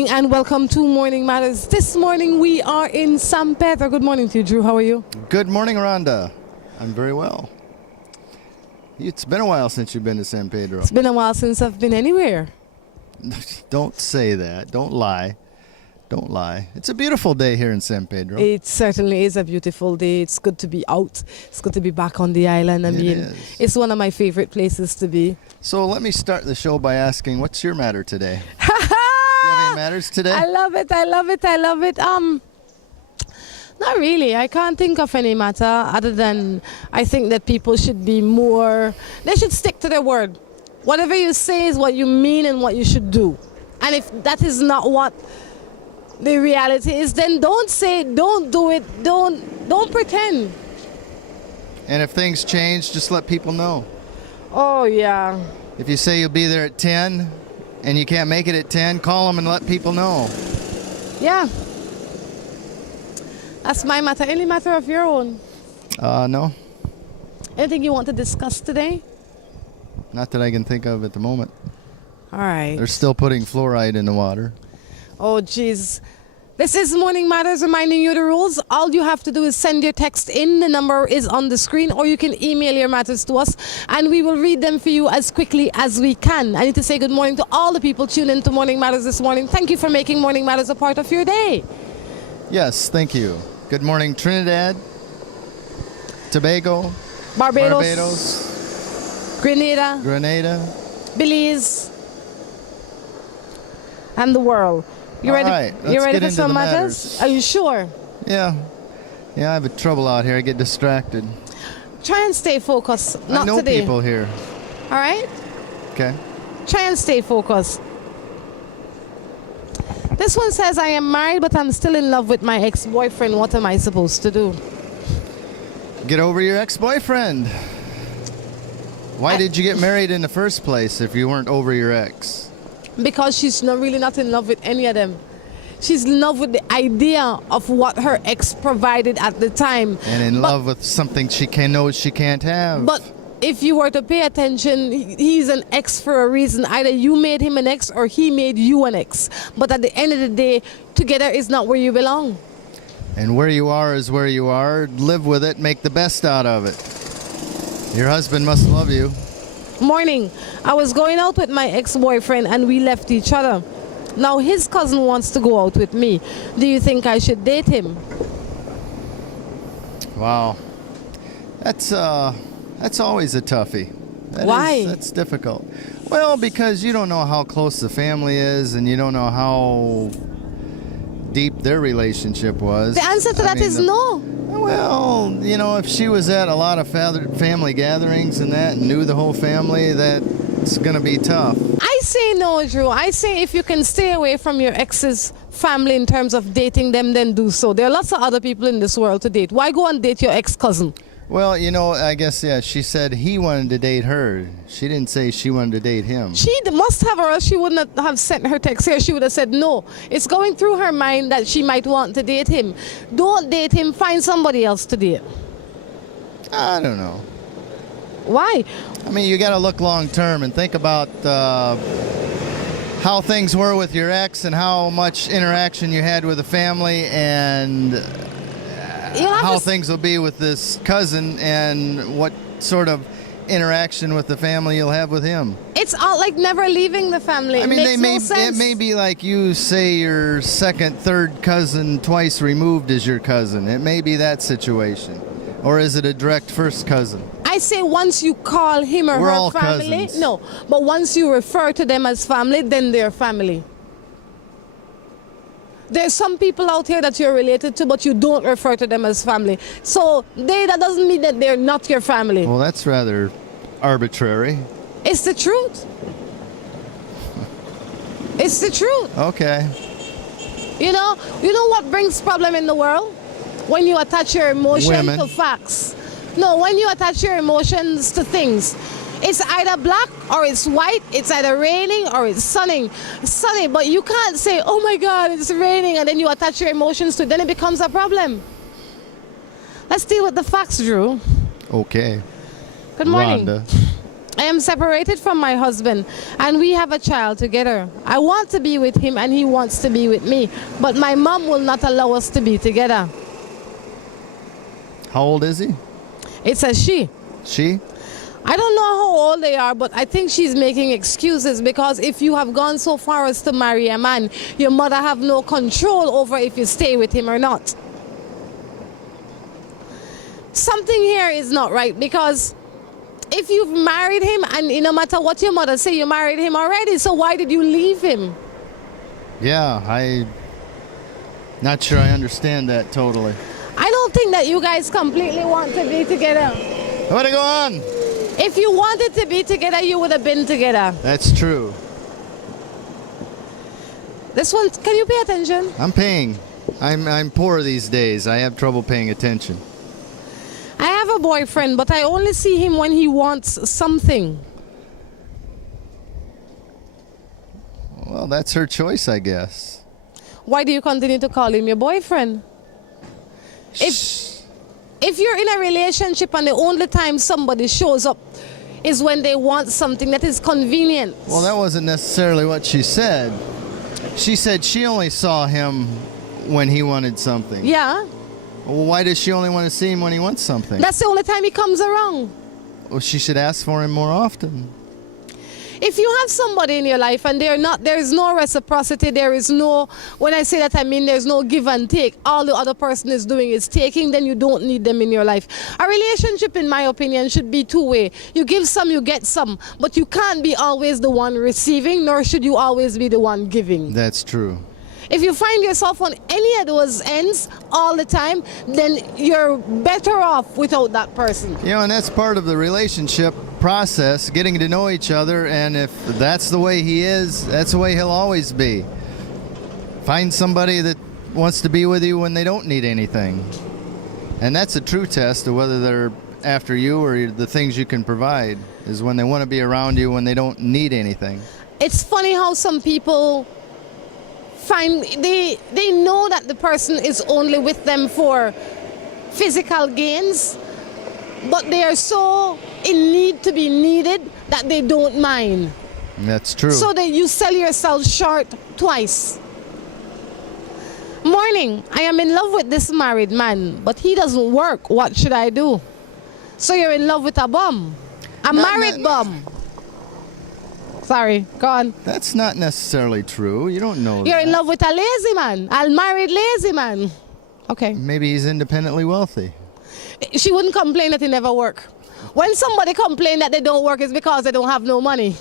morning and welcome to Morning Matters. This morning we are in San Pedro. Good morning to you, Drew. How are you? Good morning, Rhonda. I'm very well. It's been a while since you've been to San Pedro. It's been a while since I've been anywhere. Don't say that. Don't lie. Don't lie. It's a beautiful day here in San Pedro. It certainly is a beautiful day. It's good to be out. It's good to be back on the island. I mean, it's one of my favorite places to be. So let me start the show by asking, what's your matter today? Do you have any matters today? I love it. I love it. I love it. Not really. I can't think of any matter other than I think that people should be more, they should stick to their word. Whatever you say is what you mean and what you should do. And if that is not what the reality is, then don't say it, don't do it, don't pretend. And if things change, just let people know. Oh, yeah. If you say you'll be there at 10 and you can't make it at 10, call them and let people know. Yeah. That's my matter. Any matter of your own? No. Anything you want to discuss today? Not that I can think of at the moment. All right. They're still putting fluoride in the water. Oh, jeez. This is Morning Matters reminding you the rules. All you have to do is send your text in. The number is on the screen, or you can email your matters to us, and we will read them for you as quickly as we can. I need to say good morning to all the people tuned in to Morning Matters this morning. Thank you for making Morning Matters a part of your day. Yes, thank you. Good morning, Trinidad, Tobago, Barbados, Grenada, Belize, and the world. You ready? Right, you ready get for some matters? Are you sure? Yeah, I have trouble out here. I get distracted. Try and stay focused. Not I know today. people here. All right? Okay. Try and stay focused. This one says, I am married, but I'm still in love with my ex-boyfriend. What am I supposed to do? Get over your ex-boyfriend. Why did you get married in the first place if you weren't over your ex? Because she's really not in love with any of them. She's in love with the idea of what her ex provided at the time. And in love with something she knows she can't have. But if you were to pay attention, he's an ex for a reason. Either you made him an ex or he made you an ex. But at the end of the day, together is not where you belong. And where you are is where you are. Live with it. Make the best out of it. Your husband must love you. Morning. I was going out with my ex-boyfriend and we left each other. Now his cousin wants to go out with me. Do you think I should date him? Wow. That's always a toughie. Why? That's difficult. Well, because you don't know how close the family is and you don't know how deep their relationship was. The answer to that is no. Well, if she was at a lot of family gatherings and that and knew the whole family, that's going to be tough. I say no, Drew. I say if you can stay away from your ex's family in terms of dating them, then do so. There are lots of other people in this world to date. Why go and date your ex-cousin? Well, I guess, she said he wanted to date her. She didn't say she wanted to date him. She must have, or else she wouldn't have sent her text here. She would have said no. It's going through her mind that she might want to date him. Don't date him. Find somebody else to date. I don't know. Why? I mean, you got to look long term and think about how things were with your ex and how much interaction you had with the family and how things will be with this cousin and what sort of interaction with the family you'll have with him. It's all like never leaving the family. I mean, it may be like you say your second, third cousin twice removed is your cousin. It may be that situation. Or is it a direct first cousin? I say once you call him or We're her all family. cousins. No, but once you refer to them as family, then they're family. There's some people out here that you're related to, but you don't refer to them as family. So that doesn't mean that they're not your family. Well, that's rather arbitrary. It's the truth. It's the truth. Okay. You know what brings problem in the world? When you attach your emotion Women. to facts. No, when you attach your emotions to things. It's either black or it's white. It's either raining or it's sunny. But you can't say, oh my God, it's raining, and then you attach your emotions to it. Then it becomes a problem. Let's deal with the facts, Drew. Okay. Good morning. Rhonda. I am separated from my husband and we have a child together. I want to be with him and he wants to be with me, but my mom will not allow us to be together. How old is he? It's a she. She? I don't know how old they are, but I think she's making excuses because if you have gone so far as to marry a man, your mother have no control over if you stay with him or not. Something here is not right because if you've married him and no matter what your mother say, you married him already, so why did you leave him? Yeah, not sure I understand that totally. I don't think that you guys completely want to be together. What to go on? If you wanted to be together, you would have been together. That's true. This one, can you pay attention? I'm paying. I'm poor these days. I have trouble paying attention. I have a boyfriend, but I only see him when he wants something. Well, that's her choice, I guess. Why do you continue to call him your boyfriend? If you're in a relationship and the only time somebody shows up is when they want something that is convenient. Well, that wasn't necessarily what she said. She said she only saw him when he wanted something. Yeah. Well, why does she only want to see him when he wants something? That's the only time he comes around. Well, she should ask for him more often. If you have somebody in your life and there is no reciprocity, there is no, when I say that I mean there's no give and take, all the other person is doing is taking, then you don't need them in your life. A relationship, in my opinion, should be two-way. You give some, you get some, but you can't be always the one receiving, nor should you always be the one giving. That's true. If you find yourself on any of those ends all the time, then you're better off without that person. You know, and that's part of the relationship process, getting to know each other, and if that's the way he is, that's the way he'll always be. Find somebody that wants to be with you when they don't need anything. And that's a true test of whether they're after you or the things you can provide, is when they want to be around you when they don't need anything. It's funny how some people they know that the person is only with them for physical gains, but they are so in need to be needed that they don't mind. That's true. So that you sell yourself short twice. Morning, I am in love with this married man, but he doesn't work. What should I do? So you're in love with a bum. A married bum. Sorry, go on. That's not necessarily true. You don't know You're that. in love with a lazy man, a married lazy man. Okay. Maybe he's independently wealthy. She wouldn't complain that he never work. When somebody complain that they don't work, it's because they don't have no money.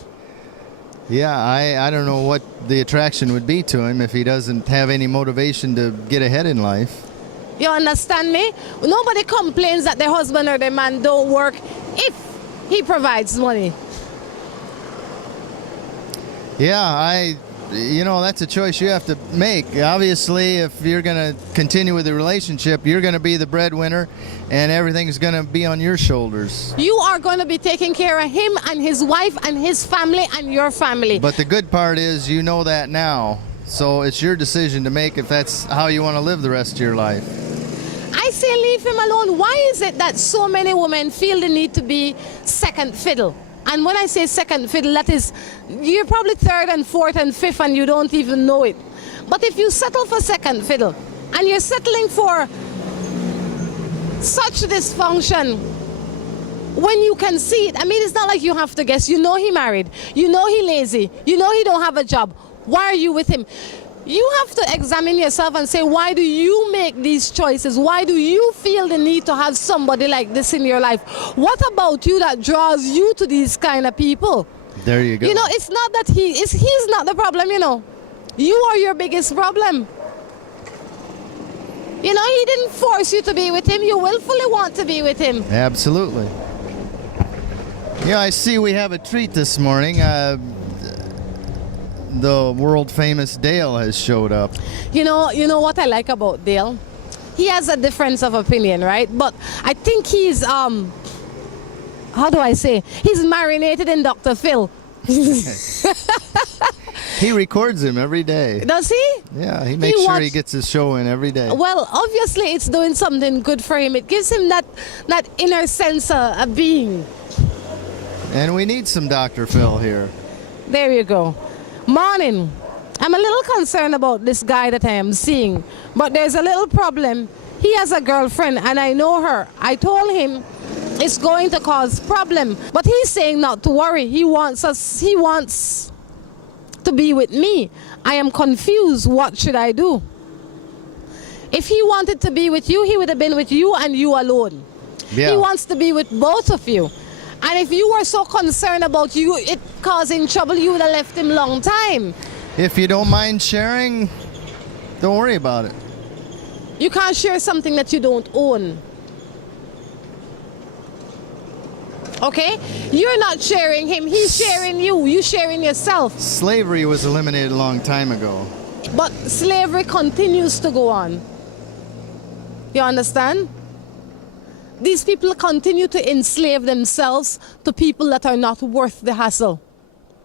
Yeah, I don't know what the attraction would be to him if he doesn't have any motivation to get ahead in life. You understand me? Nobody complains that their husband or their man don't work if he provides money. Yeah, you know, that's a choice you have to make. Obviously, if you're going to continue with the relationship, you're going to be the breadwinner and everything's going to be on your shoulders. You are going to be taking care of him and his wife and his family and your family. But the good part is you know that now. So it's your decision to make if that's how you want to live the rest of your life. I say leave him alone. Why is it that so many women feel the need to be second fiddle? And when I say second fiddle, that is, you're probably third and fourth and fifth and you don't even know it. But if you settle for second fiddle and you're settling for such dysfunction, when you can see it, I mean, it's not like you have to guess. You know he married. You know he lazy. You know he don't have a job. Why are you with him? You have to examine yourself and say, why do you make these choices? Why do you feel the need to have somebody like this in your life? What about you that draws you to these kind of people? There you go. You know, it's not that he's not the problem, you know. You are your biggest problem. You know, he didn't force you to be with him. You willfully want to be with him. Absolutely. Yeah, I see we have a treat this morning. The world-famous Dale has showed up. You know what I like about Dale? He has a difference of opinion, right? But I think he's, how do I say? He's marinated in Dr. Phil. He records him every day. Does he? Yeah, he makes sure he gets his show in every day. Well, obviously it's doing something good for him. It gives him that inner sense of being. And we need some Dr. Phil here. There you go. Morning. I'm a little concerned about this guy that I am seeing, but there's a little problem. He has a girlfriend and I know her. I told him it's going to cause problem, but he's saying not to worry. He wants to be with me. I am confused. What should I do? If he wanted to be with you, he would have been with you and you alone. Yeah. He wants to be with both of you. And if you were so concerned about you it causing trouble, you would have left him long time. If you don't mind sharing, don't worry about it. You can't share something that you don't own. Okay? You're not sharing him, he's sharing you. You sharing yourself. Slavery was eliminated a long time ago. But slavery continues to go on. You understand? These people continue to enslave themselves to people that are not worth the hassle.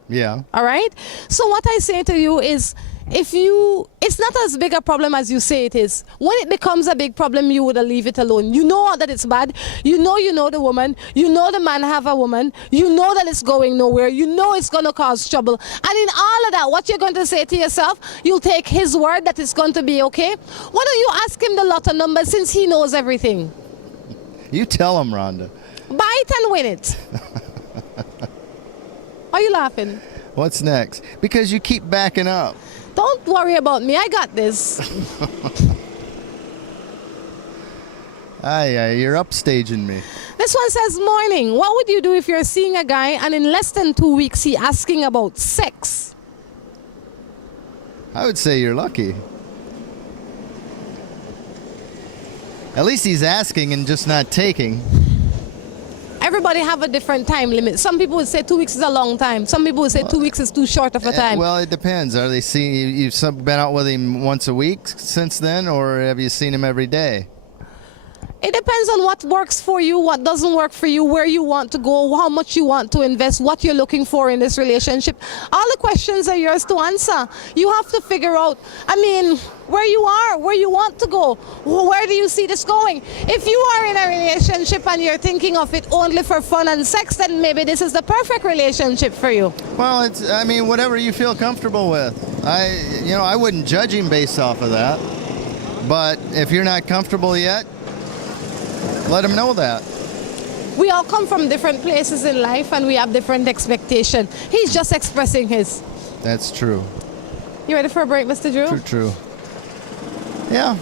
Yeah. All right? So what I say to you is, it's not as big a problem as you say it is. When it becomes a big problem, you would leave it alone. You know that it's bad. You know the woman. You know the man have a woman. You know that it's going nowhere. You know it's going to cause trouble. And in all of that, what you're going to say to yourself, you'll take his word that it's going to be okay. Why don't you ask him the lotto number since he knows everything? You tell him, Rhonda. Buy it and win it. Why are you laughing? What's next? Because you keep backing up. Don't worry about me. I got this. You're upstaging me. This one says, morning. What would you do if you're seeing a guy and in less than 2 weeks he asking about sex? I would say you're lucky. At least he's asking and just not taking. Everybody have a different time limit. Some people would say 2 weeks is a long time. Some people would say 2 weeks is too short of a time. Well, it depends. Are they seeing you? You've been out with him once a week since then, or have you seen him every day? It depends on what works for you, what doesn't work for you, where you want to go, how much you want to invest, what you're looking for in this relationship. All the questions are yours to answer. You have to figure out, where you are, where you want to go, where do you see this going? If you are in a relationship and you're thinking of it only for fun and sex, then maybe this is the perfect relationship for you. Well, whatever you feel comfortable with. I wouldn't judge him based off of that. But if you're not comfortable yet, let him know that. We all come from different places in life and we have different expectations. He's just expressing his. That's true. You ready for a break, Mr. Drew? True. Yeah.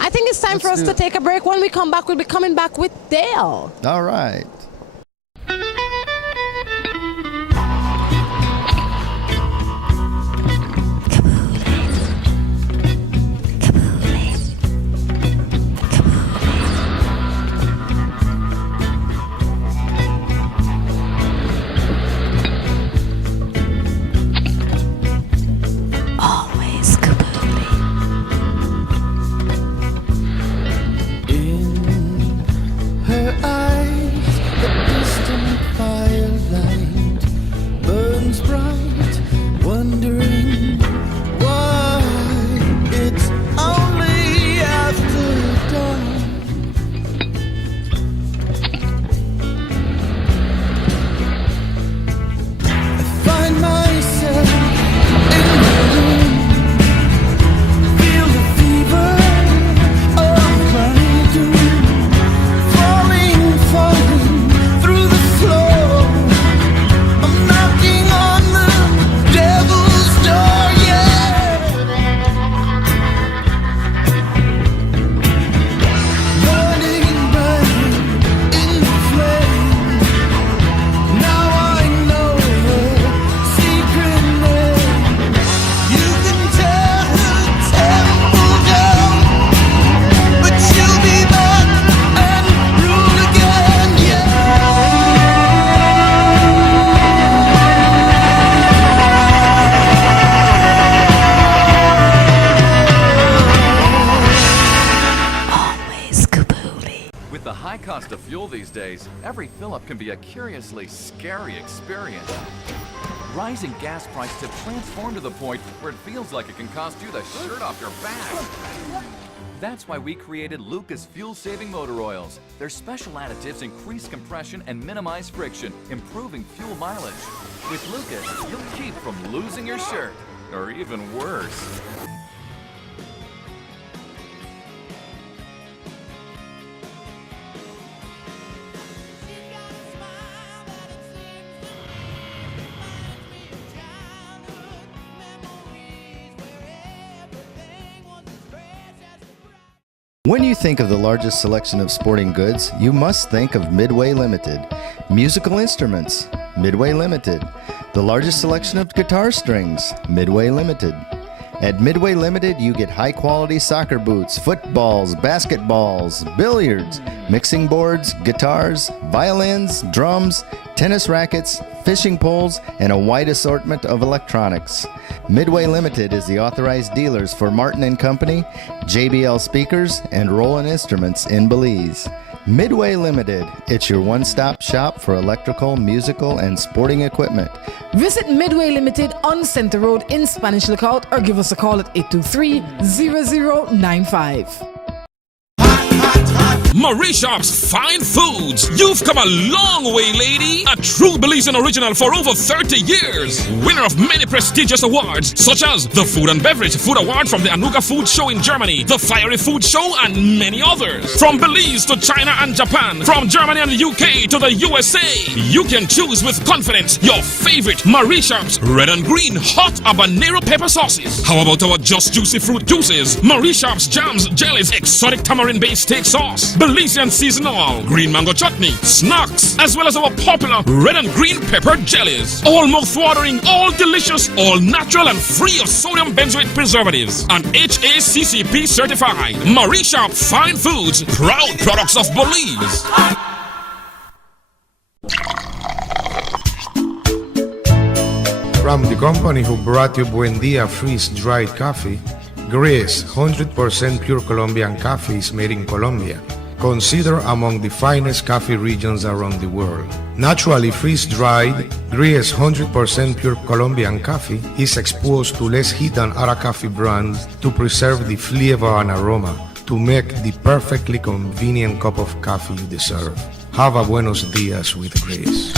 I think it's time for us to take a break. When we come back, we'll be coming back with Dale. All right. cost of fuel these days, every fill-up can be a curiously scary experience. Rising gas prices have transformed to the point where it feels like it can cost you the shirt off your back. That's why we created Lucas fuel-saving motor oils. Their special additives increase compression and minimize friction, improving fuel mileage. With Lucas, you'll keep from losing your shirt, or even worse. When you think of the largest selection of sporting goods, you must think of Midway Limited. Musical instruments, Midway Limited. The largest selection of guitar strings, Midway Limited. At Midway Limited, you get high-quality soccer boots, footballs, basketballs, billiards, mixing boards, guitars, violins, drums, tennis rackets, fishing poles, and a wide assortment of electronics. Midway Limited is the authorized dealers for Martin & Company, JBL Speakers, and Roland Instruments in Belize. Midway Limited, it's your one-stop shop for electrical, musical, and sporting equipment. Visit Midway Limited on Center Road in Spanish Lookout or give us a call at 823-0095. Marie Shop's Fine Foods. You've come a long way, lady. A true Belizean original for over 30 years. Winner of many prestigious awards, such as the Food and Beverage Food Award from the Anuga Food Show in Germany, the Fiery Food Show, and many others. From Belize to China and Japan, from Germany and the UK to the USA, you can choose with confidence your favorite Marie Shop's red and green hot habanero pepper sauces. How about our Just Juicy fruit juices, Marie Shop's jams, jellies, exotic tamarind-based steak sauce, Belizean seasonal, green mango chutney, snacks, as well as our popular red and green pepper jellies. All mouth-watering, all delicious, all natural and free of sodium benzoate preservatives. And HACCP certified. Marie Shop Fine Foods, proud products of Belize. From the company who brought you Buendia freeze-dried coffee, Gris 100% pure Colombian coffee is made in Colombia, considered among the finest coffee regions around the world. Naturally freeze-dried, Gris 100% pure Colombian coffee is exposed to less heat than other coffee brands to preserve the flavor and aroma to make the perfectly convenient cup of coffee you deserve. Have a buenos dias with Grace.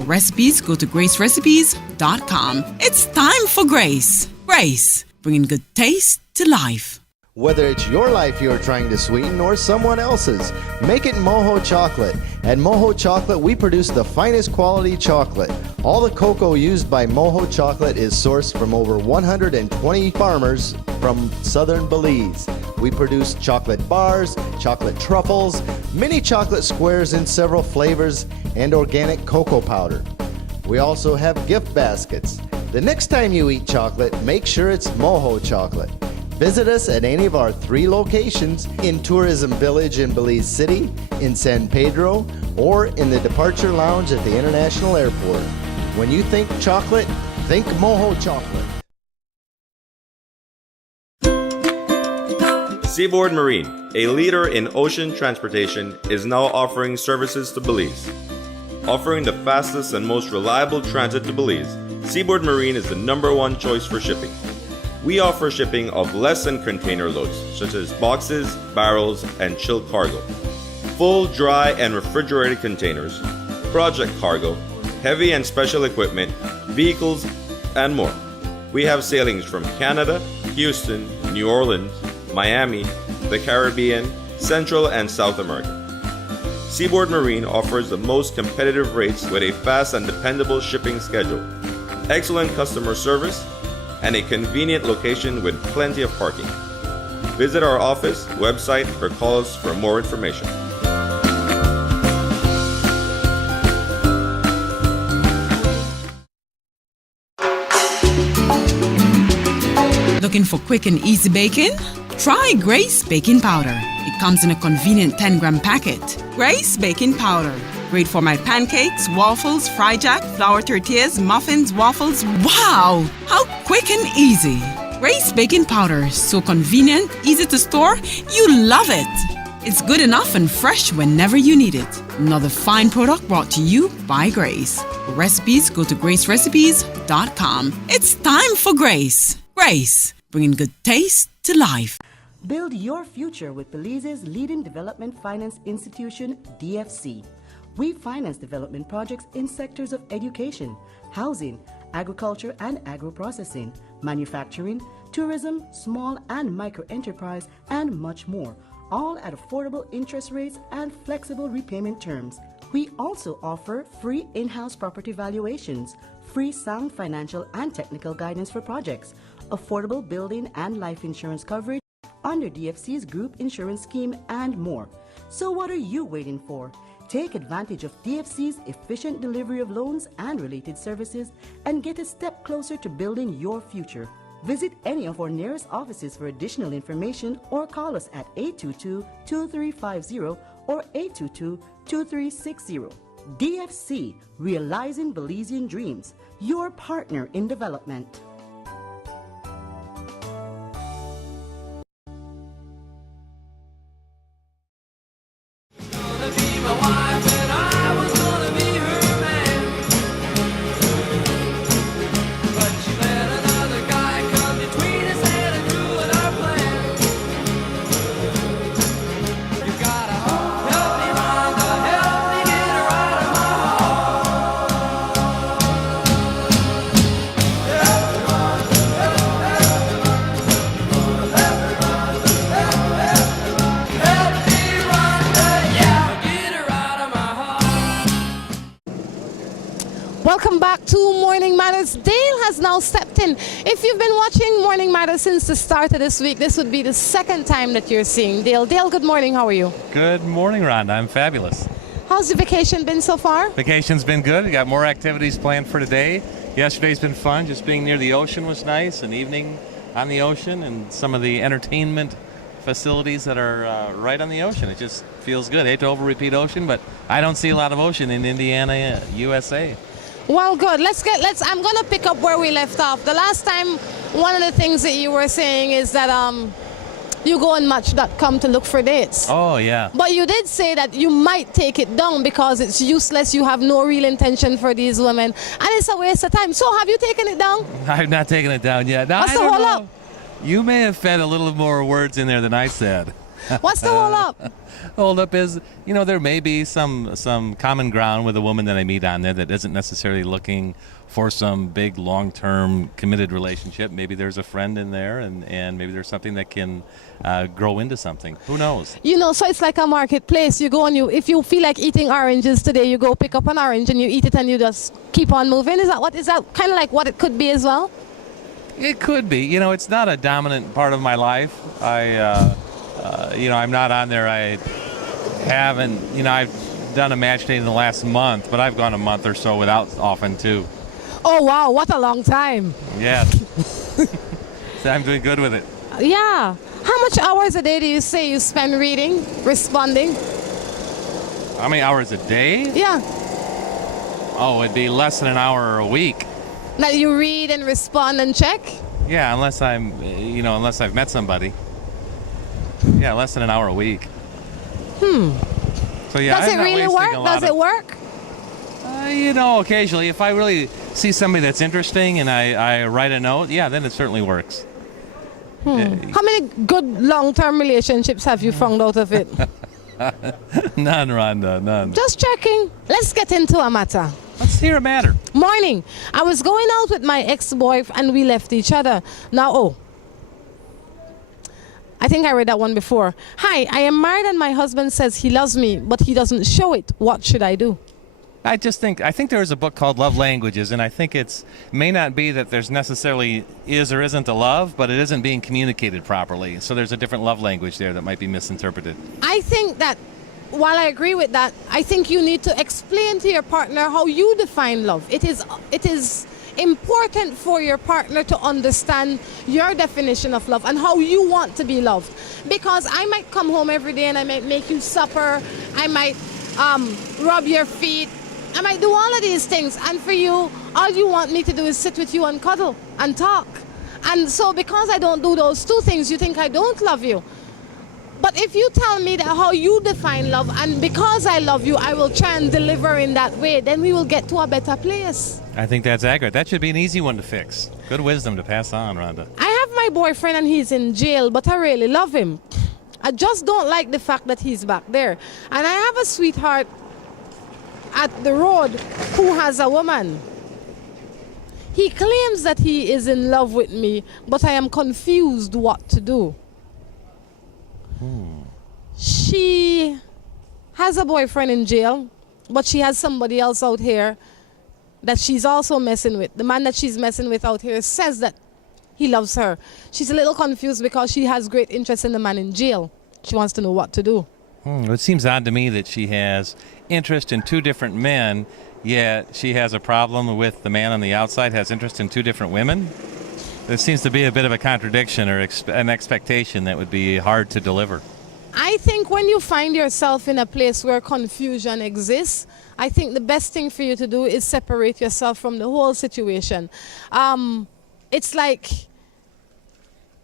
Recipes, go to gracerecipes.com. It's time for Grace. Grace, bringing good taste to life. Whether it's your life you're trying to sweeten or someone else's, make it Moho Chocolate. At Moho Chocolate, we produce the finest quality chocolate. All the cocoa used by Moho Chocolate is sourced from over 120 farmers from southern Belize. We produce chocolate bars, chocolate truffles, mini chocolate squares in several flavors, and organic cocoa powder. We also have gift baskets. The next time you eat chocolate, make sure it's Moho Chocolate. Visit us at any of our 3 locations in Tourism Village in Belize City, in San Pedro, or in the Departure Lounge at the International Airport. When you think chocolate, think Moho Chocolate. Seaboard Marine, a leader in ocean transportation, is now offering services to Belize. Offering the fastest and most reliable transit to Belize, Seaboard Marine is the #1 choice for shipping. We offer shipping of less than container loads, such as boxes, barrels, and chilled cargo, full, dry, and refrigerated containers, project cargo, heavy and special equipment, vehicles, and more. We have sailings from Canada, Houston, New Orleans, Miami, the Caribbean, Central and South America. Seaboard Marine offers the most competitive rates with a fast and dependable shipping schedule, excellent customer service, and a convenient location with plenty of parking. Visit our office, website, or call us for more information. Looking for quick and easy baking? Try Grace Baking Powder. It comes in a convenient 10-gram packet. Grace Baking Powder. Great for my pancakes, waffles, fry jack, flour tortillas, muffins, waffles. Wow! How quick and easy. Grace Baking Powder. So convenient, easy to store. You love it. It's good enough and fresh whenever you need it. Another fine product brought to you by Grace. For recipes, go to gracerecipes.com. It's time for Grace. Grace, bringing good taste to life. Build your future with Belize's leading development finance institution, DFC. We finance development projects in sectors of education, housing, agriculture and agro-processing, manufacturing, tourism, small and micro enterprise, and much more, all at affordable interest rates and flexible repayment terms. We also offer free in-house property valuations, free sound financial and technical guidance for projects, affordable building and life insurance coverage under DFC's group insurance scheme, and more. So what are you waiting for? Take advantage of DFC's efficient delivery of loans and related services and get a step closer to building your future. Visit any of our nearest offices for additional information or call us at 822-2350 or 822-2360. DFC, Realizing Belizean Dreams, your partner in development. Welcome back to Morning Matters. Dale has now stepped in. If you've been watching Morning Matters since the start of this week, this would be the second time that you're seeing Dale. Dale, good morning. How are you? Good morning, Rhonda. I'm fabulous. How's your vacation been so far? Vacation's been good. We got more activities planned for today. Yesterday's been fun. Just being near the ocean was nice. An evening on the ocean and some of the entertainment facilities that are right on the ocean. It just feels good. I hate to over-repeat ocean, but I don't see a lot of ocean in Indiana, USA. Well, good. I'm going to pick up where we left off. The last time, one of the things that you were saying is that you go on Match.com to look for dates. Oh, yeah. But you did say that you might take it down because it's useless. You have no real intention for these women. And it's a waste of time. So have you taken it down? I've not taken it down yet. Now, What's the hold up? You may have fed a little more words in there than I said. What's the hold up? Hold up is, there may be some common ground with a woman that I meet on there that isn't necessarily looking for some big long-term committed relationship. Maybe there's a friend in there and maybe there's something that can grow into something. Who knows? So it's like a marketplace. You go and if you feel like eating oranges today, you go pick up an orange and you eat it and you just keep on moving. Is that kind of like what it could be as well? It could be. It's not a dominant part of my life. I'm not on there. I haven't, I've done a match date in the last month, but I've gone a month or so without often too. Oh, wow. What a long time. Yeah. So I'm doing good with it. Yeah. How much hours a day do you say you spend reading, responding? How many hours a day? Yeah. Oh, it'd be less than an hour a week. That you read and respond and check? Yeah, unless I've met somebody. Yeah, less than an hour a week. So yeah, Does it really work? Does it work? Occasionally, if I really see somebody that's interesting and I write a note, yeah, then it certainly works. How many good long-term relationships have you found out of it? None, Rhonda, none. Just checking. Let's get into a matter. Let's hear a matter. Morning. I was going out with my ex-boyfriend and we left each other. Now, I think I read that one before. Hi, I am married and my husband says he loves me, but he doesn't show it. What should I do? I think there's a book called Love Languages, and I think may not be that there's necessarily is or isn't a love, but it isn't being communicated properly. So there's a different love language there that might be misinterpreted. I think that while I agree with that, I think you need to explain to your partner how you define love. It is important for your partner to understand your definition of love and how you want to be loved. Because I might come home every day and I might make you supper, I might rub your feet, I might do all of these things, and for you, all you want me to do is sit with you and cuddle and talk. And so because I don't do those two things, you think I don't love you. But if you tell me that how you define love, and because I love you, I will try and deliver in that way, then we will get to a better place. I think that's accurate. That should be an easy one to fix. Good wisdom to pass on, Rhonda. I have my my boyfriend and he's in jail, but I really love him. I just don't like the fact that he's back there. And I have a sweetheart at the road who has a woman. He claims that he is in love with me, but I am confused what to do. She has a boyfriend in jail, but she has somebody else out here that she's also messing with. The man that she's messing with out here says that he loves her. She's a little confused because she has great interest in the man in jail. She wants to know what to do. It seems odd to me that she has interest in two different men, yet she has a problem with the man on the outside, has interest in two different women. There seems to be a bit of a contradiction or an expectation that would be hard to deliver. I think when you find yourself in a place where confusion exists, I think the best thing for you to do is separate yourself from the whole situation. It's like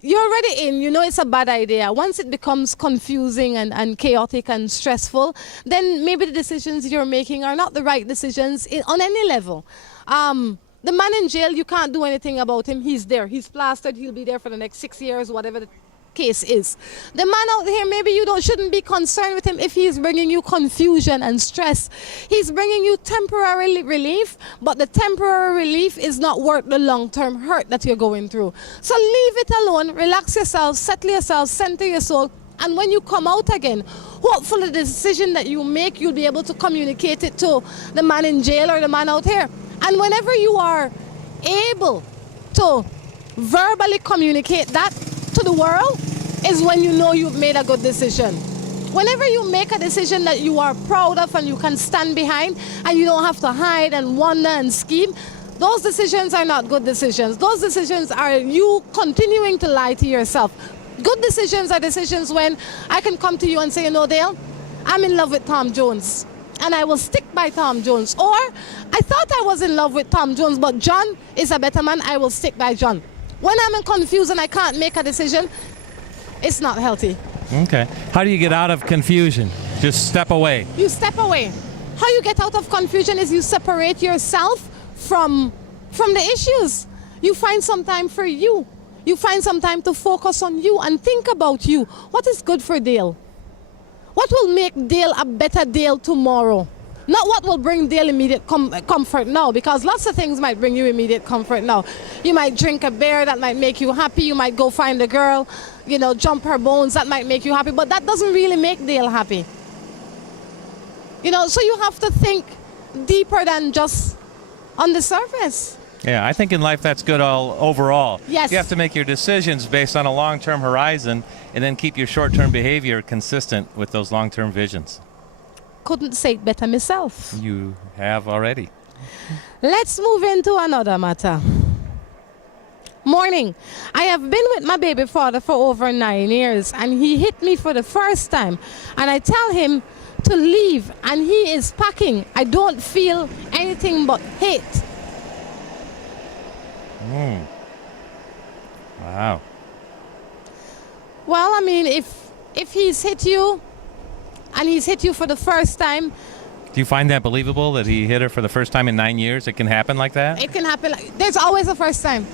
you're already in, you know it's a bad idea. Once it becomes confusing and chaotic and stressful, then maybe the decisions you're making are not the right decisions on any level. The man in jail, you can't do anything about him. He's there. He's plastered. He'll be there for the next 6 years, whatever the case is. The man out here, maybe you shouldn't be concerned with him if he's bringing you confusion and stress. He's bringing you temporary relief, but the temporary relief is not worth the long-term hurt that you're going through. So leave it alone, relax yourself, settle yourself, center your soul, and when you come out again, hopefully the decision that you make, you'll be able to communicate it to the man in jail or the man out here. And whenever you are able to verbally communicate that to the world is when you know you've made a good decision. Whenever you make a decision that you are proud of and you can stand behind and you don't have to hide and wonder and scheme, those decisions are not good decisions. Those decisions are you continuing to lie to yourself. Good decisions are decisions when I can come to you and say, you know, Dale, I'm in love with Tom Jones and I will stick by Tom Jones. Or I thought I was in love with Tom Jones, but John is a better man, I will stick by John. When I'm confused and I can't make a decision, it's not healthy. Okay. How do you get out of confusion? Just step away. You step away. How you get out of confusion is you separate yourself from the issues. You find some time for you. You find some time to focus on you and think about you. What is good for Dale? What will make Dale a better Dale tomorrow? Not what will bring Dale immediate comfort now, because lots of things might bring you immediate comfort now. You might drink a beer, that might make you happy. You might go find a girl, you know, jump her bones, that might make you happy. But that doesn't really make Dale happy. You know, so you have to think deeper than just on the surface. Yeah, I think in life that's good all overall. Yes. You have to make your decisions based on a long-term horizon and then keep your short-term behavior consistent with those long-term visions. Couldn't say it better myself. You have already. Let's move into another matter. Morning. I have been with my baby father for over 9 years and he hit me for the first time. And I tell him to leave and he is packing. I don't feel anything but hate. Wow. Well, I mean, if he's hit you and he's hit you for the first time. Do you find that believable that he hit her for the first time in 9 years? It can happen like that? It can happen. There's always a first time.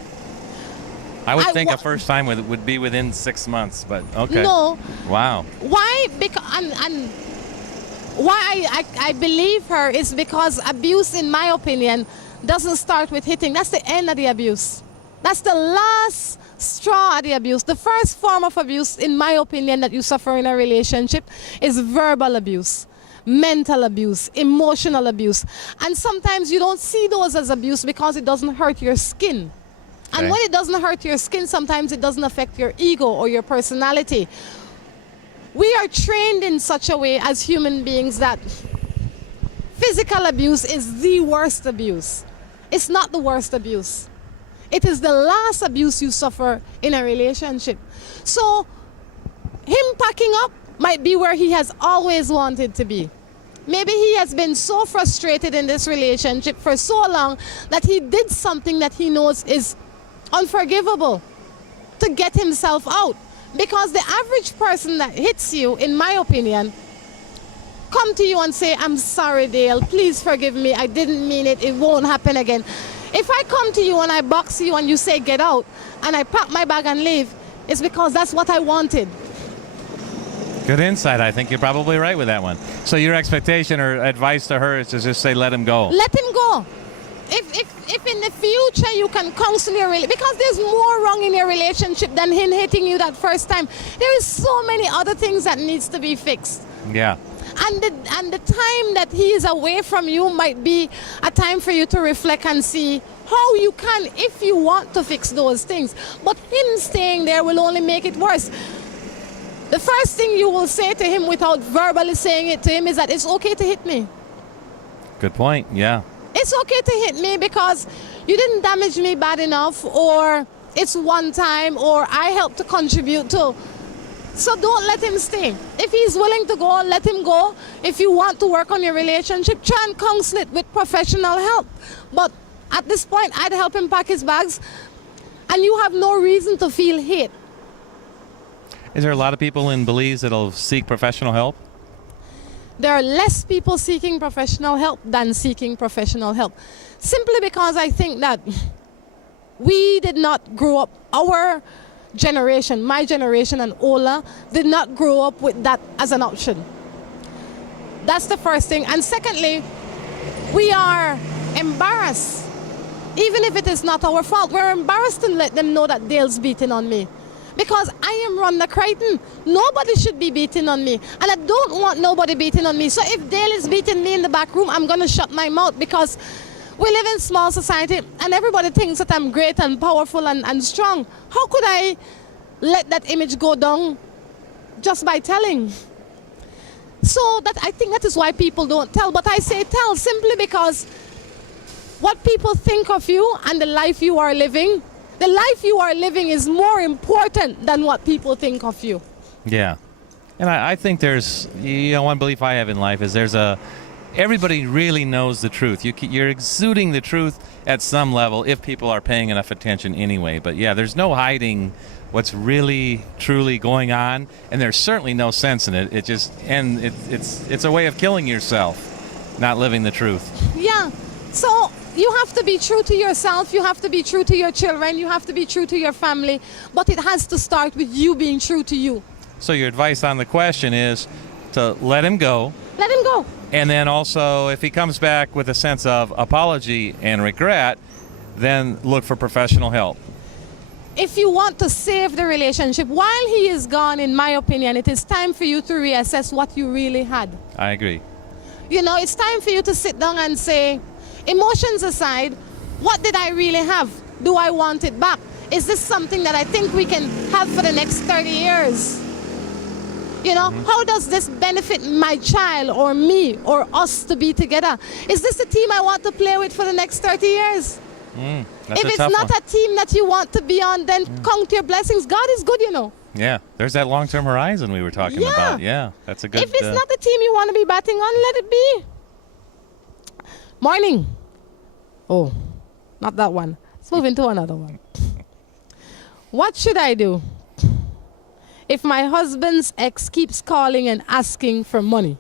I would think a first time would be within 6 months, but okay. No. Wow. Why? Because and why I believe her is because abuse, in my opinion, doesn't start with hitting. That's the end of the abuse. That's the last straw of the abuse. The first form of abuse, in my opinion, that you suffer in a relationship is verbal abuse, mental abuse, emotional abuse. And sometimes you don't see those as abuse because it doesn't hurt your skin. And when it doesn't hurt your skin, sometimes it doesn't affect your ego or your personality. We are trained in such a way as human beings that physical abuse is the worst abuse. It's not the worst abuse. It is the last abuse you suffer in a relationship. So him packing up might be where he has always wanted to be. Maybe he has been so frustrated in this relationship for so long that he did something that he knows is unforgivable to get himself out. Because the average person that hits you, in my opinion, come to you and say, I'm sorry, Dale, please forgive me, I didn't mean it, it won't happen again. If I come to you and I box you and you say get out, and I pack my bag and leave, it's because that's what I wanted. Good insight. I think you're probably right with that one. So your expectation or advice to her is to just say, let him go. Let him go. If in the future you can counsel your relationship, because there's more wrong in your relationship than him hitting you that first time. There is so many other things that needs to be fixed. Yeah. And the time that he is away from you might be a time for you to reflect and see how you can, if you want to fix those things. But him staying there will only make it worse. The first thing you will say to him without verbally saying it to him is that it's okay to hit me. Good point. Yeah. It's okay to hit me because you didn't damage me bad enough, or it's one time, or I helped to contribute to. So don't let him stay. If he's willing to go, let him go. If you want to work on your relationship, try and counsel it with professional help. But at this point, I'd help him pack his bags, and you have no reason to feel hate. Is there a lot of people in Belize that'll seek professional help? There are less people seeking professional help than seeking professional help. Simply because I think that we did not grow up, our generation, my generation and Ola, did not grow up with that as an option. That's the first thing. And secondly, we are embarrassed. Even if it is not our fault, we're embarrassed to let them know that Dale's beating on me. Because I am Rhonda Crichton. Nobody should be beating on me. And I don't want nobody beating on me. So if Dale is beating me in the back room, I'm going to shut my mouth, because we live in small society and everybody thinks that I'm great and powerful and strong. How could I let that image go down just by telling? So that I think that is why people don't tell. But I say tell simply because what people think of you and the life you are living, the life you are living is more important than what people think of you. Yeah. And I think there's, one belief I have in life is everybody really knows the truth. You're exuding the truth at some level if people are paying enough attention anyway. But yeah, there's no hiding what's really, truly going on. And there's certainly no sense in it. It's a way of killing yourself, not living the truth. Yeah. So you have to be true to yourself, you have to be true to your children, you have to be true to your family, but it has to start with you being true to you. So your advice on the question is to let him go. Let him go. And then also, if he comes back with a sense of apology and regret, then look for professional help. If you want to save the relationship, while he is gone, in my opinion, it is time for you to reassess what you really had. I agree. It's time for you to sit down and say, emotions aside, what did I really have? Do I want it back? Is this something that I think we can have for the next 30 years? How does this benefit my child or me or us to be together? Is this the team I want to play with for the next 30 years? If it's not a team that you want to be on, then count your blessings. God is good, Yeah, there's that long-term horizon we were talking about. Yeah, that's a good... If it's not the team you want to be batting on, let it be. Morning. Oh, not that one. Let's move into another one. What should I do if my husband's ex keeps calling and asking for money?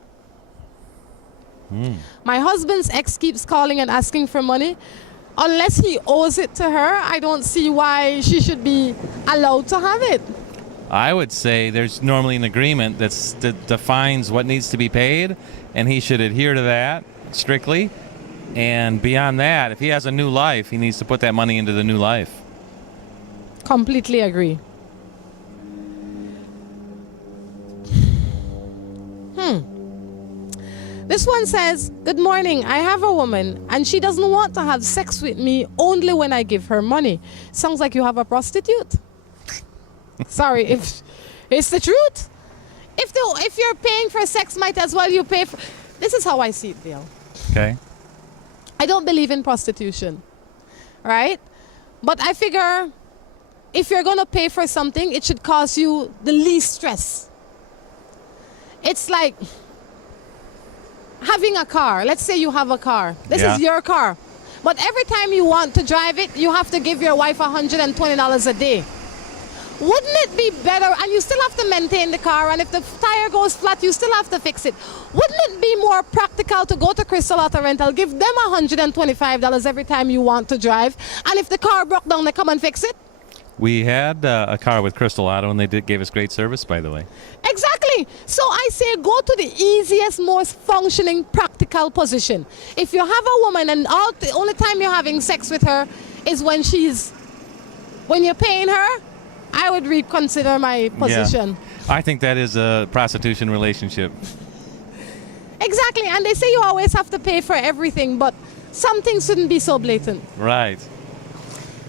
My husband's ex keeps calling and asking for money. Unless he owes it to her, I don't see why she should be allowed to have it. I would say there's normally an agreement that defines what needs to be paid, and he should adhere to that strictly. And beyond that, if he has a new life, he needs to put that money into the new life. Completely agree. This one says, good morning, I have a woman and she doesn't want to have sex with me only when I give her money. Sounds like you have a prostitute. Sorry, if it's the truth. If you're paying for sex, might as well you pay for... This is how I see it, Dale. Okay. I don't believe in prostitution, right? But I figure if you're going to pay for something, it should cause you the least stress. It's like having a car. Let's say you have a car. This is your car. But every time you want to drive it, you have to give your wife $120 a day. Wouldn't it be better, and you still have to maintain the car, and if the tire goes flat, you still have to fix it. Wouldn't it be more practical to go to Crystal Auto Rental, give them $125 every time you want to drive, and if the car broke down, they come and fix it? We had a car with Crystal Auto, and they gave us great service, by the way. Exactly. So I say go to the easiest, most functioning, practical position. If you have a woman and the only time you're having sex with her is when you're paying her, I would reconsider my position. Yeah. I think that is a prostitution relationship. Exactly. And they say you always have to pay for everything, but some things shouldn't be so blatant. Right.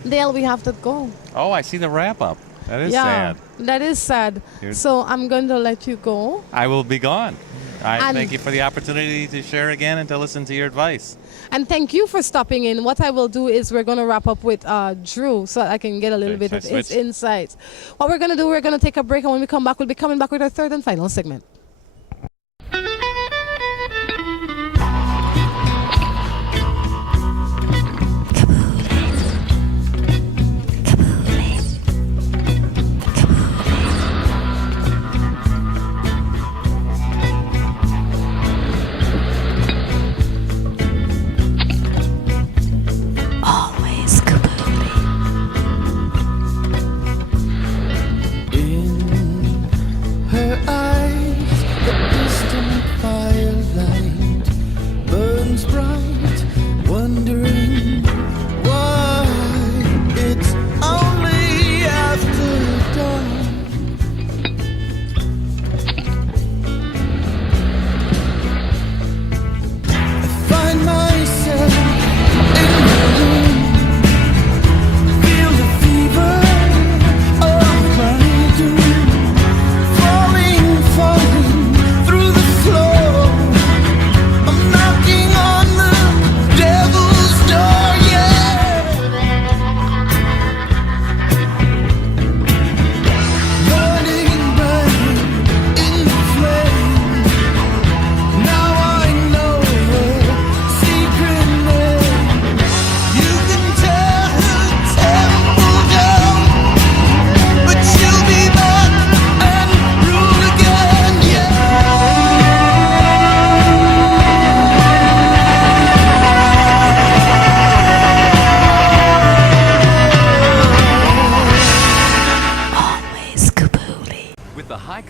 Dale, we have to go. Oh, I see the wrap-up. That is sad. That is sad. So I'm going to let you go. I will be gone. I thank you for the opportunity to share again and to listen to your advice. And thank you for stopping in. What I will do is we're going to wrap up with Drew so I can get a little bit of his insights. What we're going to do, we're going to take a break, and when we come back, we'll be coming back with our third and final segment.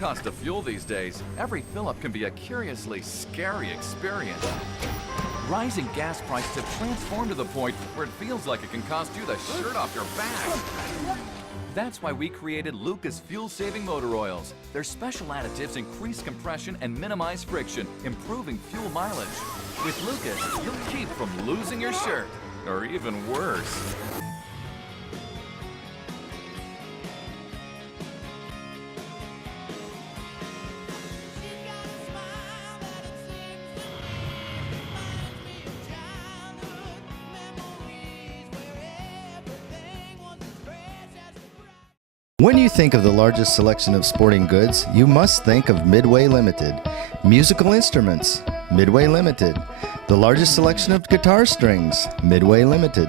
cost of fuel these days, every fill-up can be a curiously scary experience. Rising gas prices have transformed to the point where it feels like it can cost you the shirt off your back. That's why we created Lucas fuel-saving motor oils. Their special additives increase compression and minimize friction, improving fuel mileage. With Lucas, you'll keep from losing your shirt, or even worse. When you think of the largest selection of sporting goods, you must think of Midway Limited. Musical instruments, Midway Limited. The largest selection of guitar strings, Midway Limited.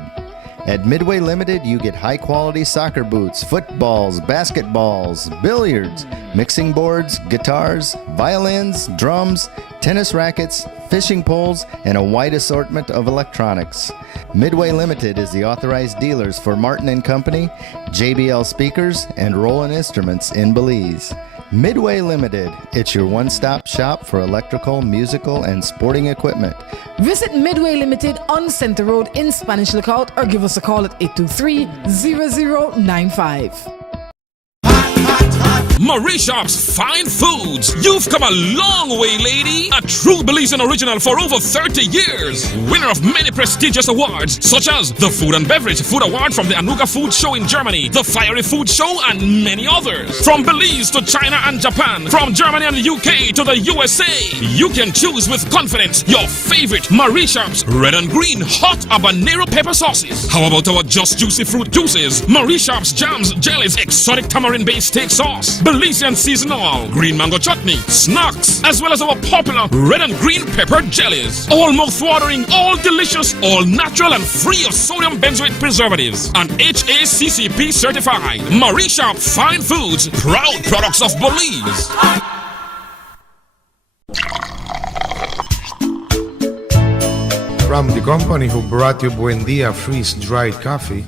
At Midway Limited, you get high-quality soccer boots, footballs, basketballs, billiards, mixing boards, guitars, violins, drums, tennis rackets, fishing poles, and a wide assortment of electronics. Midway Limited is the authorized dealers for Martin & Company, JBL Speakers, and Roland Instruments in Belize. Midway Limited, it's your one-stop shop for electrical, musical, and sporting equipment. Visit Midway Limited on Center Road in Spanish Lookout or give us a call at 823-0095. Marie Shop's Fine Foods. You've come a long way, lady. A true Belizean original for over 30 years. Winner of many prestigious awards, such as the Food and Beverage Food Award from the Anuga Food Show in Germany, the Fiery Food Show, and many others. From Belize to China and Japan, from Germany and the UK to the USA, you can choose with confidence your favorite Marie Shop's red and green hot habanero pepper sauces. How about our Just Juicy fruit juices, Marie Shop's jams, jellies, exotic tamarind-based steak sauce, Belizean seasonal green mango chutney, snacks, as well as our popular red and green pepper jellies. All mouth-watering, all delicious, all natural and free of sodium benzoate preservatives. And HACCP certified. Marie Sharp Fine Foods, proud products of Belize. From the company who brought you Buendia freeze-dried coffee,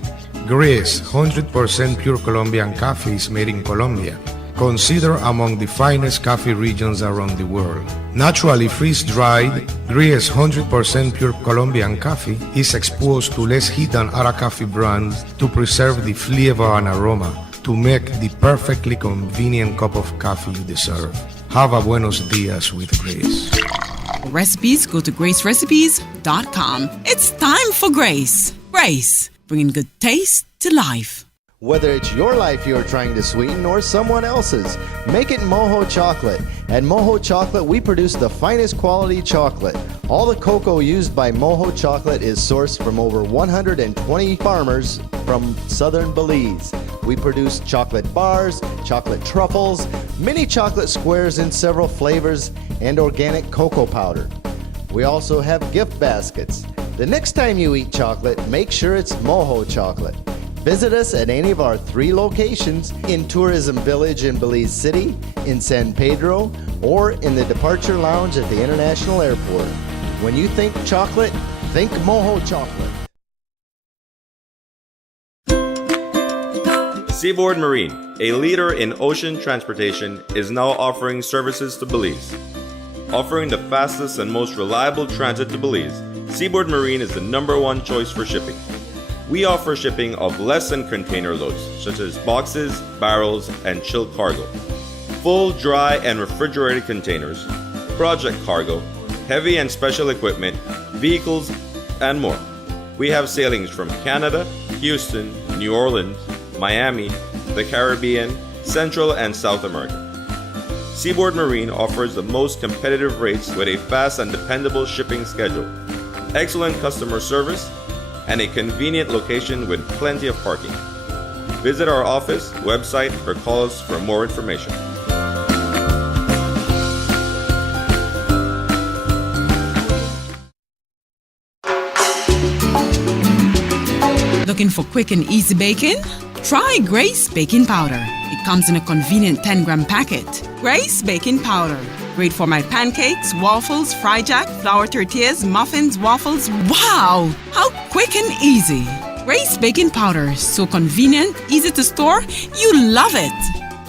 Gris 100% pure Colombian coffee is made in Colombia, considered among the finest coffee regions around the world. Naturally freeze-dried, Gris 100% pure Colombian coffee is exposed to less heat than other coffee brands to preserve the flavor and aroma to make the perfectly convenient cup of coffee you deserve. Have a buenos dias with Grace. For recipes, go to gracerecipes.com. It's time for Grace. Grace, bringing good taste to life. Whether it's your life you're trying to sweeten or someone else's, make it Mojo Chocolate. At Mojo Chocolate, we produce the finest quality chocolate. All the cocoa used by Mojo Chocolate is sourced from over 120 farmers from southern Belize. We produce chocolate bars, chocolate truffles, mini chocolate squares in several flavors, and organic cocoa powder. We also have gift baskets. The next time you eat chocolate, make sure it's Mojo Chocolate. Visit us at any of our 3 locations in Tourism Village in Belize City, in San Pedro, or in the Departure Lounge at the International Airport. When you think chocolate, think Mojo Chocolate. Seaboard Marine, a leader in ocean transportation, is now offering services to Belize. Offering the fastest and most reliable transit to Belize, Seaboard Marine is the #1 choice for shipping. We offer shipping of less than container loads, such as boxes, barrels, and chilled cargo, full, dry, and refrigerated containers, project cargo, heavy and special equipment, vehicles, and more. We have sailings from Canada, Houston, New Orleans, Miami, the Caribbean, Central and South America. Seaboard Marine offers the most competitive rates with a fast and dependable shipping schedule, excellent customer service, and a convenient location with plenty of parking. Visit our office, website, or call us for more information. Looking for quick and easy baking? Try Grace Baking Powder. It comes in a convenient 10-gram packet. Grace Baking Powder. Great for my pancakes, waffles, fry jack, flour tortillas, muffins, waffles. Wow! How quick and easy. Grace Baking Powder. So convenient, easy to store. You love it.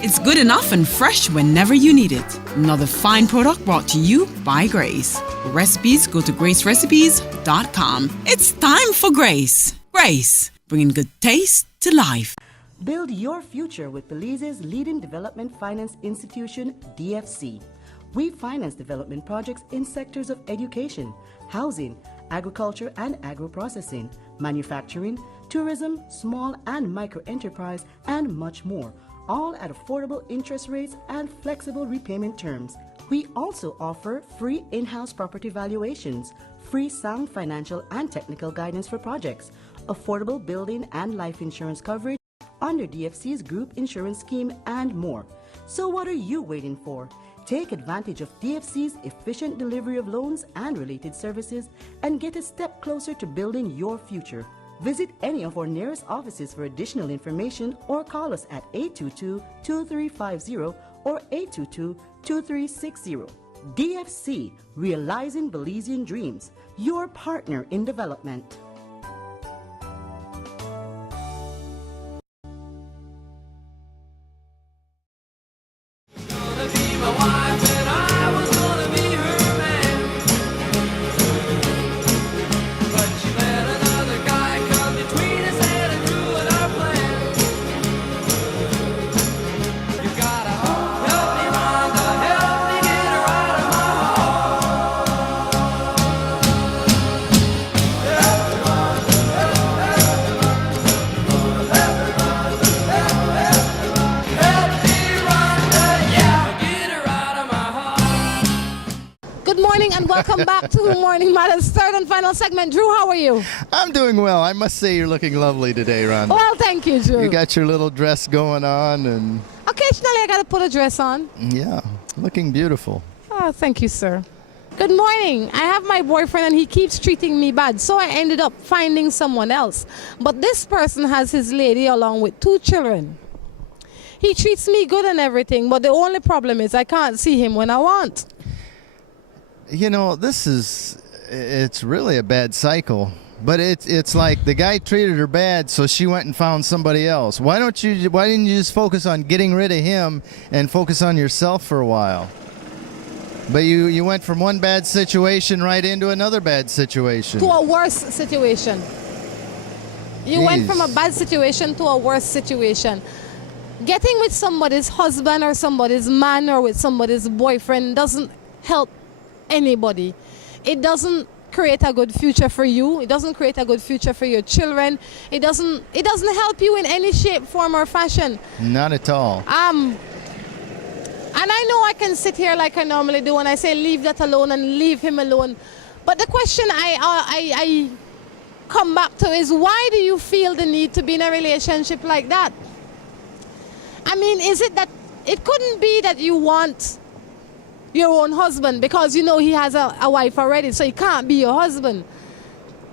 It's good enough and fresh whenever you need it. Another fine product brought to you by Grace. For recipes, go to gracerecipes.com. It's time for Grace. Grace, bringing good taste to life. Build your future with Belize's leading development finance institution, DFC. We finance development projects in sectors of education, housing, agriculture and agro-processing, manufacturing, tourism, small and micro enterprise, and much more, all at affordable interest rates and flexible repayment terms. We also offer free in-house property valuations, free sound financial and technical guidance for projects, affordable building and life insurance coverage under DFC's group insurance scheme, and more. So what are you waiting for? Take advantage of DFC's efficient delivery of loans and related services and get a step closer to building your future. Visit any of our nearest offices for additional information or call us at 822-2350 or 822-2360. DFC, realizing Belizean dreams, your partner in development. Welcome back to Morning Matters, third and final segment. Drew, how are you? I'm doing well. I must say you're looking lovely today, Ron. Well, thank you, Drew. You got your little dress going on and... Of occasionally I gotta put a dress on. Yeah, looking beautiful. Oh, thank you, sir. Good morning. I have my boyfriend and he keeps treating me bad, so I ended up finding someone else. But this person has his lady along with 2 children. He treats me good and everything, but the only problem is I can't see him when I want. You know, it's really a bad cycle. But it's like the guy treated her bad, so she went and found somebody else. Why didn't you just focus on getting rid of him and focus on yourself for a while? But you went from one bad situation right into another bad situation. To a worse situation. You went from a bad situation to a worse situation. Getting with somebody's husband or somebody's man or with somebody's boyfriend doesn't help anybody. It doesn't create a good future for you. It doesn't create a good future for your children. It doesn't help you in any shape, form, or fashion. Not at all. And I know I can sit here like I normally do and I say leave that alone and leave him alone. But the question I come back to is, why do you feel the need to be in a relationship like that? I mean, is it that it couldn't be that you want your own husband because you know he has a wife already, so he can't be your husband?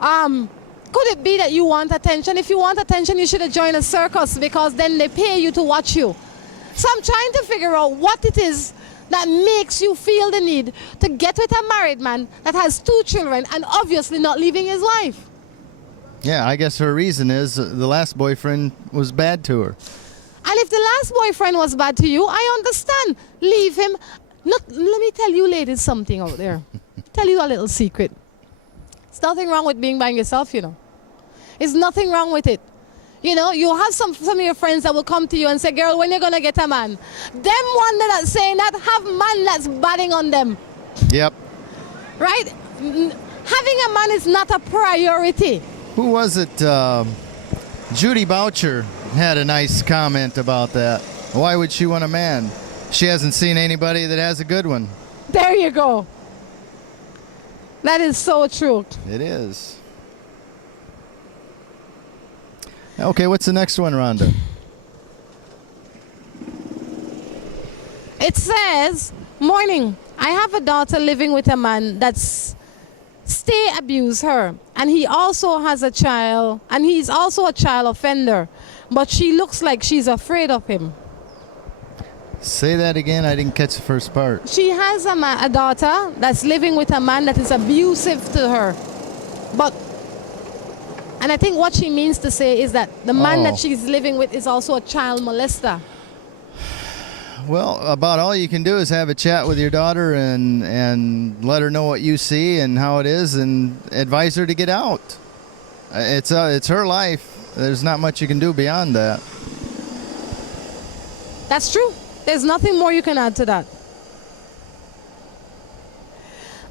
Could it be that you want attention? If you want attention, you should have joined a circus, because then they pay you to watch you. So I'm trying to figure out what it is that makes you feel the need to get with a married man that has 2 children and obviously not leaving his wife. Yeah, I guess her reason is the last boyfriend was bad to her. And if the last boyfriend was bad to you, I understand. Leave him. Let me tell you ladies something out there. Tell you a little secret. There's nothing wrong with being by yourself, you know. There's nothing wrong with it. You know, you have some of your friends that will come to you and say, girl, when you're going to get a man? Them one that's saying that have man that's batting on them. Yep. Right? Having a man is not a priority. Who was it? Judy Boucher had a nice comment about that. Why would she want a man? She hasn't seen anybody that has a good one. There you go. That is so true. It is. Okay, what's the next one, Rhonda? It says, morning, I have a daughter living with a man that's abuse her, and he also has a child, and he's also a child offender, but she looks like she's afraid of him. Say that again. I didn't catch the first part. She has a daughter that's living with a man that is abusive to her, and I think what she means to say is that the man that she's living with is also a child molester. Well, about all you can do is have a chat with your daughter and let her know what you see and how it is, and advise her to get out. It's her life. There's not much you can do beyond that. That's true. There's nothing more you can add to that.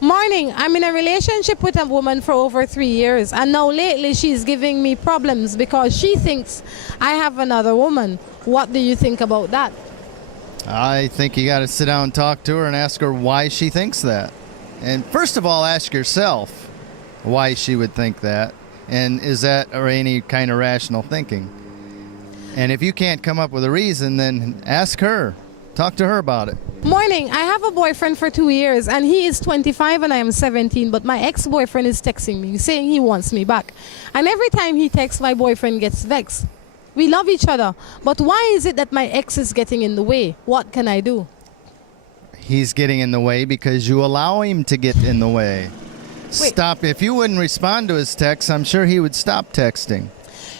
Morning, I'm in a relationship with a woman for over 3 years, and now lately she's giving me problems because she thinks I have another woman. What do you think about that? I think you got to sit down and talk to her and ask her why she thinks that. And first of all, ask yourself why she would think that, and is that or any kind of rational thinking. And if you can't come up with a reason, then ask her. Talk to her about it. Morning, I have a boyfriend for 2 years, and he is 25 and I am 17, but my ex-boyfriend is texting me saying he wants me back. And every time he texts, my boyfriend gets vexed. We love each other, but why is it that my ex is getting in the way? What can I do? He's getting in the way because you allow him to get in the way. Stop. If you wouldn't respond to his texts, I'm sure he would stop texting.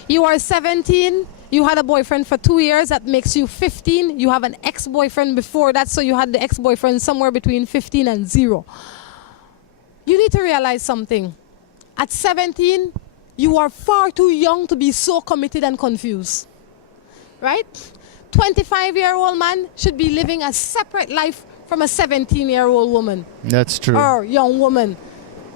You are 17. You had a boyfriend for 2 years. That makes you 15. You have an ex-boyfriend before that, so you had the ex-boyfriend somewhere between 15 and 0. You need to realize something. At 17, you are far too young to be so committed and confused. Right? 25-year-old man should be living a separate life from a 17-year-old woman. That's true. Or young woman.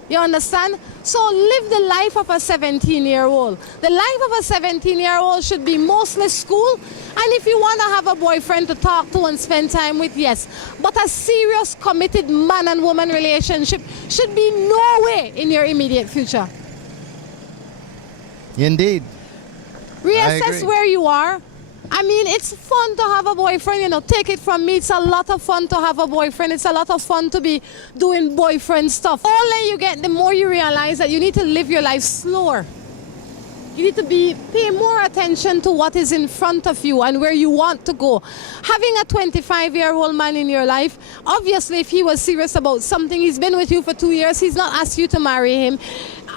You understand? So live the life of a 17-year-old. The life of a 17-year-old should be mostly school. And if you want to have a boyfriend to talk to and spend time with, yes. But a serious, committed man and woman relationship should be nowhere in your immediate future. Indeed. Reassess where you are. I mean, it's fun to have a boyfriend, you know, take it from me. It's a lot of fun to have a boyfriend. It's a lot of fun to be doing boyfriend stuff. The older you get, the more you realize that you need to live your life slower. You need to pay more attention to what is in front of you and where you want to go. Having a 25-year-old man in your life, obviously if he was serious about something, he's been with you for 2 years, he's not asked you to marry him.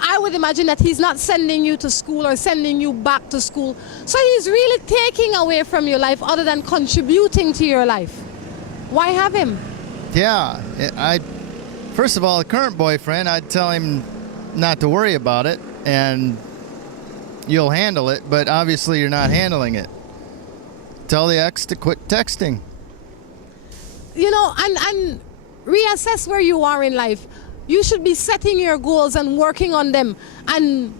I would imagine that he's not sending you to school or sending you back to school. So he's really taking away from your life other than contributing to your life. Why have him? Yeah, first of all, the current boyfriend, I'd tell him not to worry about it and you'll handle it, but obviously you're not handling it. Tell the ex to quit texting. You know, and reassess where you are in life. You should be setting your goals and working on them, and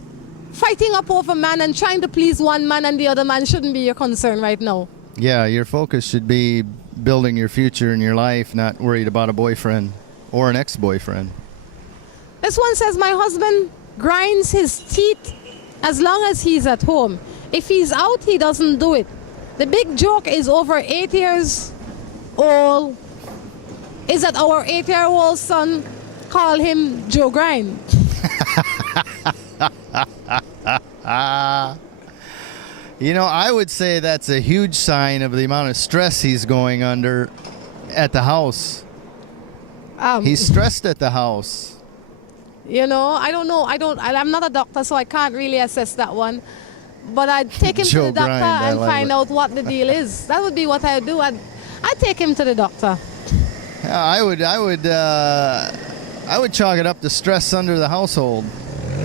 fighting up over man and trying to please one man and the other man shouldn't be your concern right now. Yeah, your focus should be building your future in your life, not worried about a boyfriend or an ex-boyfriend. This one says, my husband grinds his teeth as long as he's at home. If he's out, he doesn't do it. The big joke is over 8 years old is that our 8-year-old son call him Joe Grind. You know, I would say that's a huge sign of the amount of stress he's going under at the house. He's stressed at the house. You know, I don't know. I'm not a doctor, so I can't really assess that one. But I'd take him to the doctor and find out what the deal is. That would be what I'd do. I'd take him to the doctor. Yeah, I would chalk it up to stress under the household.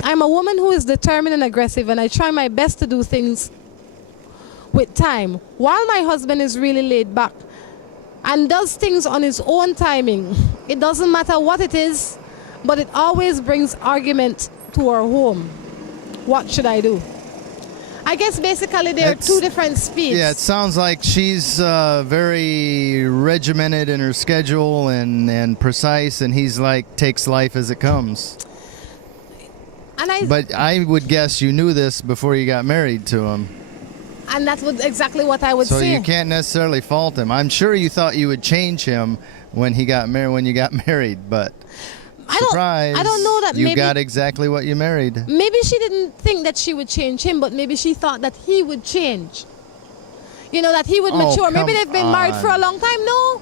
I'm a woman who is determined and aggressive, and I try my best to do things with time, while my husband is really laid back and does things on his own timing. It doesn't matter what it is, but it always brings argument to our home. What should I do? I guess basically there are two different speeds. Yeah, it sounds like she's very regimented in her schedule and precise, and he's like takes life as it comes. But I would guess you knew this before you got married to him. And that's exactly what I would say. So you can't necessarily fault him. I'm sure you thought you would change him when you got married, but surprise! I don't know that you got exactly what you married. Maybe she didn't think that she would change him, but maybe she thought that he would change. You know, that he would mature. Maybe they've been married for a long time. No.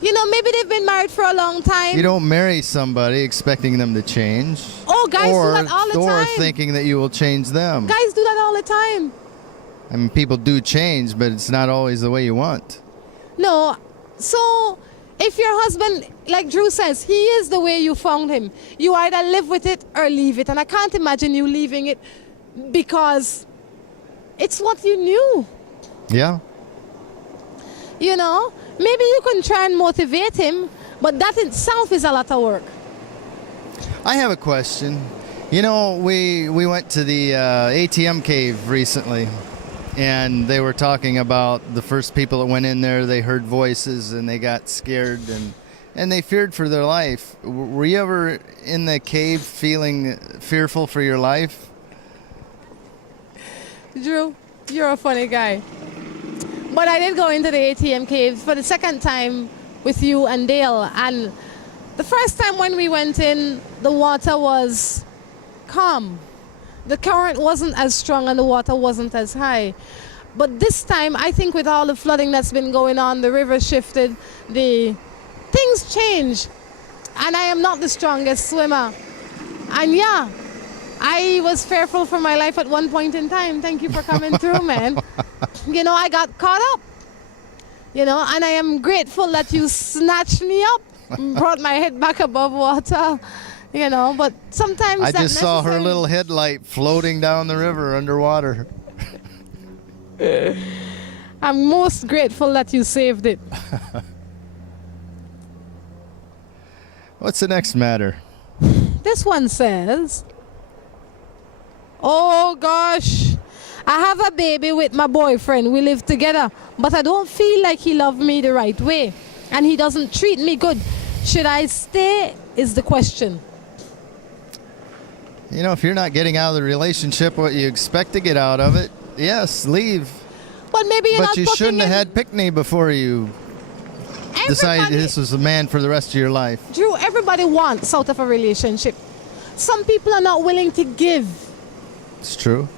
You know, maybe they've been married for a long time. You don't marry somebody expecting them to change. Oh, guys do that all the time. Or thinking that you will change them. Guys do that all the time. I mean, people do change, but it's not always the way you want. No. So, if your husband, like Drew says, he is the way you found him, you either live with it or leave it. And I can't imagine you leaving it because it's what you knew. Yeah. You know, maybe you can try and motivate him, but that itself is a lot of work. I have a question. You know, we went to the ATM cave recently, and they were talking about the first people that went in there, they heard voices and they got scared and they feared for their life. Were you ever in the cave feeling fearful for your life? Drew, you're a funny guy. But I did go into the ATM cave for the second time with you and Dale. And the first time when we went in, the water was calm. The current wasn't as strong and the water wasn't as high. But this time, I think with all the flooding that's been going on, the river shifted, things changed. And I am not the strongest swimmer. And yeah, I was fearful for my life at one point in time. Thank you for coming through, man. You know, I got caught up. You know, and I am grateful that you snatched me up, brought my head back above water. You know, but sometimes I just saw her little headlight floating down the river underwater. I'm most grateful that you saved it. What's the next matter? This one says, oh gosh, I have a baby with my boyfriend. We live together, but I don't feel like he loves me the right way and he doesn't treat me good. Should I stay is the question. You know, if you're not getting out of the relationship what you expect to get out of it, yes, leave. But maybe you're not But you putting shouldn't have in- had Pickney before you decided Everybody- this was the man for the rest of your life. Drew, everybody wants out of a relationship. Some people are not willing to give. It's true.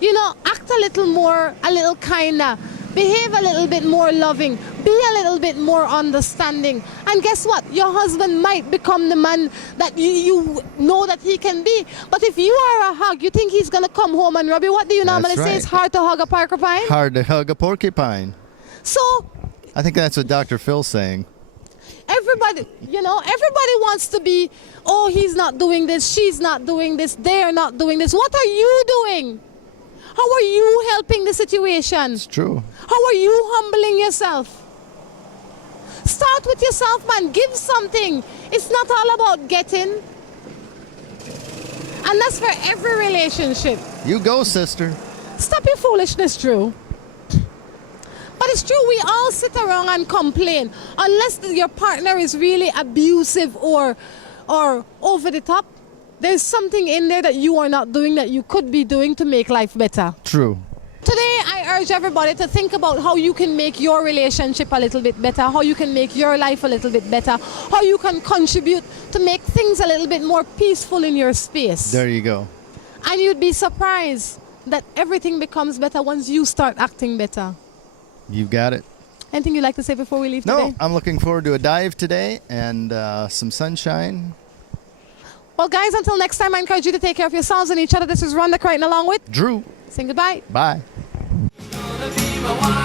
You know, act a little more, a little kinder. Behave a little bit more loving. Be a little bit more understanding. And guess what? Your husband might become the man that you know that he can be. But if you are a hug, you think he's going to come home and rub you. What do you normally That's say? right. It's hard to hug a porcupine? Hard to hug a porcupine. So I think that's what Dr. Phil's saying. everybody wants to be, oh, he's not doing this, she's not doing this, they're not doing this. What are you doing? How are you helping the situation? It's true. How are you humbling yourself? Start with yourself, man. Give something. It's not all about getting. And that's for every relationship. You go, sister. Stop your foolishness, Drew. But it's true, we all sit around and complain. Unless your partner is really abusive or over the top, there's something in there that you are not doing that you could be doing to make life better. True. Today, I urge everybody to think about how you can make your relationship a little bit better, how you can make your life a little bit better, how you can contribute to make things a little bit more peaceful in your space. There you go. And you'd be surprised that everything becomes better once you start acting better. You've got it. Anything you'd like to say before we leave No, today? I'm looking forward to a dive today and some sunshine. Well, guys, until next time, I encourage you to take care of yourselves and each other. This is Rhonda Crichton along with Drew. saying goodbye. Bye. Gonna be my wife.